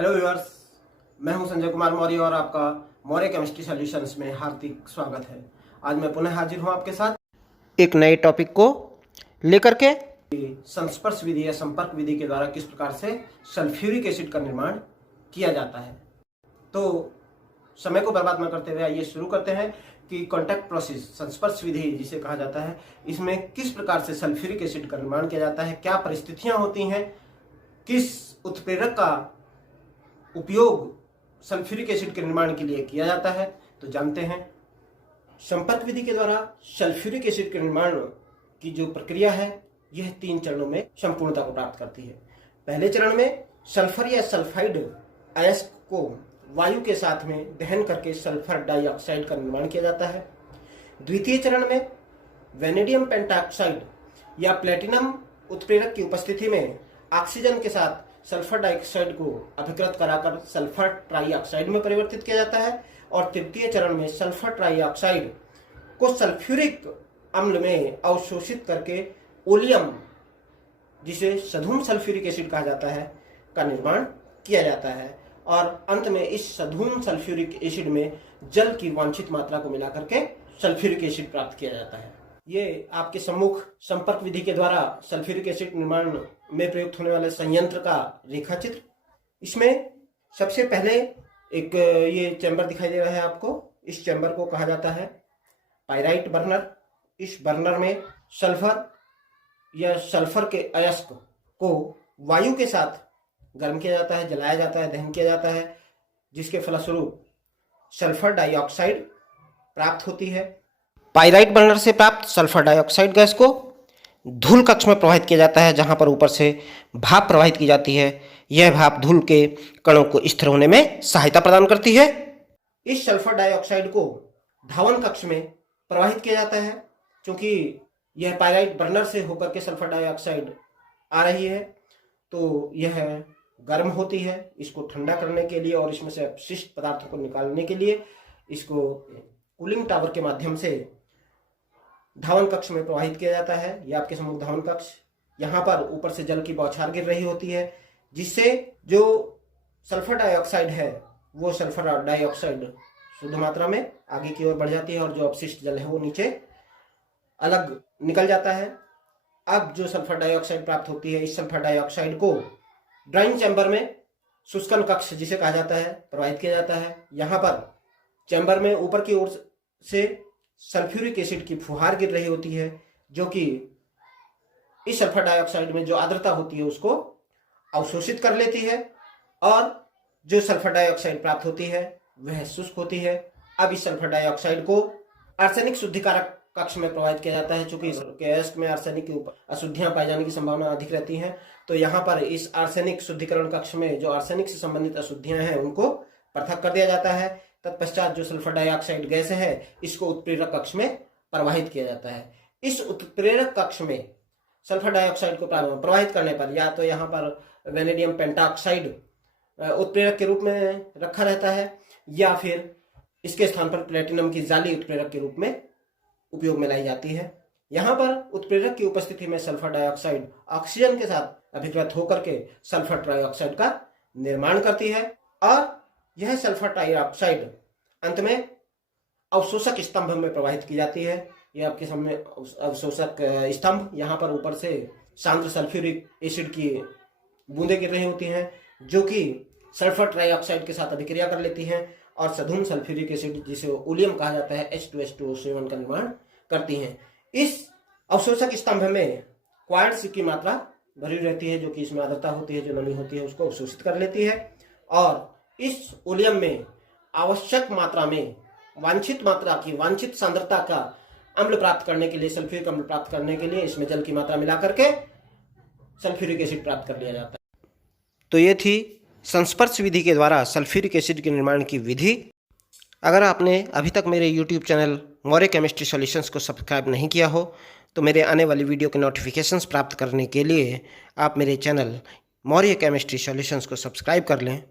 Hello viewers, मैं हूं संजय कुमार मौर्य और आपका मौर्य केमिस्ट्री सॉल्यूशंस में हार्दिक स्वागत है। आज मैं पुनः हाजिर हूं आपके साथ एक नए टॉपिक को लेकर के। संस्पर्श विधि या संपर्क विधि के द्वारा किस प्रकार से सल्फ्यूरिक एसिड का निर्माण किया जाता है। तो समय को बर्बाद न करते हुए आइए शुरू करते हैं कि कॉन्टैक्ट प्रोसेस संस्पर्श विधि जिसे कहा जाता है, इसमें किस प्रकार से सल्फ्यूरिक एसिड का निर्माण किया जाता है, क्या परिस्थितियां होती हैं, किस उत्प्रेरक का उपयोग सल्फ्यूरिक एसिड के निर्माण के लिए किया जाता है। तो जानते हैं। संपर्क विधि के द्वारा सल्फ्यूरिक एसिड के निर्माण की जो प्रक्रिया है यह 3 चरणों में संपूर्णता को प्राप्त करती है। पहले चरण में सल्फर या सल्फाइड अयस्क को वायु के साथ में दहन करके सल्फर डाइऑक्साइड का निर्माण किया जाता है। द्वितीय चरण में वेनेडियम पेंटाऑक्साइड या प्लेटिनम उत्प्रेरक की उपस्थिति में ऑक्सीजन के साथ सल्फर डाइऑक्साइड को अभिकृत कराकर सल्फर ट्राइऑक्साइड में परिवर्तित किया जाता है। और तृतीय चरण में सल्फर ट्राइऑक्साइड को सल्फ्यूरिक अम्ल में अवशोषित करके ओलियम, जिसे सधूम सल्फ्यूरिक एसिड कहा जाता है, का निर्माण किया जाता है। और अंत में इस सधूम सल्फ्यूरिक एसिड में जल की वांछित मात्रा को मिलाकर के सल्फ्यूरिक एसिड प्राप्त किया जाता है। ये आपके सम्मुख संपर्क विधि के द्वारा सल्फ्यूरिक एसिड निर्माण में प्रयुक्त होने वाले संयंत्र का रेखा चित्र। इसमें सबसे पहले एक ये चैम्बर दिखाई दे रहा है आपको। इस चैम्बर को कहा जाता है पाइराइट बर्नर। इस बर्नर में सल्फर या सल्फर के अयस्क को वायु के साथ गर्म किया जाता है, जलाया जाता है, दहन किया जाता है, जिसके फलस्वरूप सल्फर डाइऑक्साइड प्राप्त होती है। पाइराइट बर्नर से प्राप्त सल्फर डाइऑक्साइड गैस को धूल कक्ष में प्रवाहित किया जाता है, जहां पर ऊपर से भाप प्रवाहित की जाती है। यह भाप धूल के कणों को स्थिर होने में सहायता प्रदान करती है। इस सल्फर डाइऑक्साइड को धावन कक्ष में प्रवाहित किया जाता है। क्योंकि यह पाइराइट बर्नर से होकर के सल्फर डाइऑक्साइड आ रही है, तो यह गर्म होती है। इसको ठंडा करने के लिए और इसमें से अपशिष्ट पदार्थों को निकालने के लिए इसको कूलिंग टावर के माध्यम से धावन कक्ष में प्रवाहित किया जाता है। यह आपके सम्मुख धावन कक्ष। यहाँ पर ऊपर से जल की बौछार गिर रही होती है, जिससे जो सल्फर डाइऑक्साइड है वो सल्फर डाइऑक्साइड शुद्ध मात्रा में आगे की ओर बढ़ जाती है और जो अपशिष्ट जल है वो नीचे अलग निकल जाता है। अब जो सल्फर डाइऑक्साइड प्राप्त होती है, इस सल्फर डाइऑक्साइड को ड्राइंग चैम्बर में शुष्कन कक्ष जिसे कहा जाता है प्रवाहित किया जाता है। यहाँ पर चैम्बर में ऊपर की ओर से सल्फ्यूरिक एसिड की फुहार गिर रही होती है, जो कि इस सल्फर डाइऑक्साइड में जो आर्द्रता होती है उसको अवशोषित कर लेती है और जो सल्फर डाइऑक्साइड प्राप्त होती है वह शुष्क होती है। अब इस सल्फर डाइऑक्साइड को आर्सेनिक शुद्धिकारक कक्ष में प्रवाहित किया जाता है। चूंकि इसके अयस्क में आर्सेनिक की अशुद्धियां पाई जाने की संभावना अधिक रहती है, तो यहाँ पर इस आर्सेनिक शुद्धिकरण कक्ष में जो आर्सेनिक से संबंधित अशुद्धियां हैं उनको पृथक कर दिया जाता है। तत्पश्चात जो सल्फर डाइऑक्साइड गैस है इसको उत्प्रेरक कक्ष में प्रवाहित किया जाता है। इस उत्प्रेरक कक्ष में सल्फर डाइऑक्साइड को प्रवाहित करने पर या तो यहाँ पर वेनेडियम पेंटाऑक्साइड उत्प्रेरक के रूप में रखा रहता है, या फिर इसके स्थान पर प्लेटिनम की जाली उत्प्रेरक के रूप में उपयोग में लाई जाती है। यहाँ पर उत्प्रेरक की उपस्थिति में सल्फर डाइऑक्साइड ऑक्सीजन के साथ अभिकृत होकर के सल्फर ट्राइऑक्साइड का निर्माण करती है और यह सल्फर ट्राइऑक्साइड अंत में अवशोषक स्तंभ में प्रवाहित की जाती है। यह आपके सामने अवशोषक स्तंभ। यहाँ पर ऊपर से सांद्र सल्फ्यूरिक एसिड की बूंदें गिर रही होती हैं, जो कि सल्फर ट्राइऑक्साइड के साथ अभिक्रिया कर लेती हैं और सधूम सल्फ्यूरिक एसिड, जिसे ओलियम कहा जाता है, H2SO7 का निर्माण करती हैं। इस अवशोषक स्तंभ में क्वार्ट्ज की मात्रा भरी रहती है, जो कि इसमें आर्द्रता होती है, जो नमी होती है उसको अवशोषित कर लेती है। और इस ओलियम में आवश्यक मात्रा में वांछित मात्रा की वांछित सांद्रता का अम्ल प्राप्त करने के लिए, सल्फ्यूरिक अम्ल प्राप्त करने के लिए इसमें जल की मात्रा मिलाकर के सल्फ्यूरिक एसिड प्राप्त कर लिया जाता है। तो ये थी संस्पर्श विधि के द्वारा सल्फ्यूरिक एसिड के निर्माण की विधि। अगर आपने अभी तक मेरे YouTube channel Maurya chemistry solutions को सब्सक्राइब नहीं किया हो, तो मेरे आने वाली वीडियो के नोटिफिकेशंस प्राप्त करने के लिए आप मेरे चैनल मौर्य केमिस्ट्री सॉल्यूशंस को सब्सक्राइब कर लें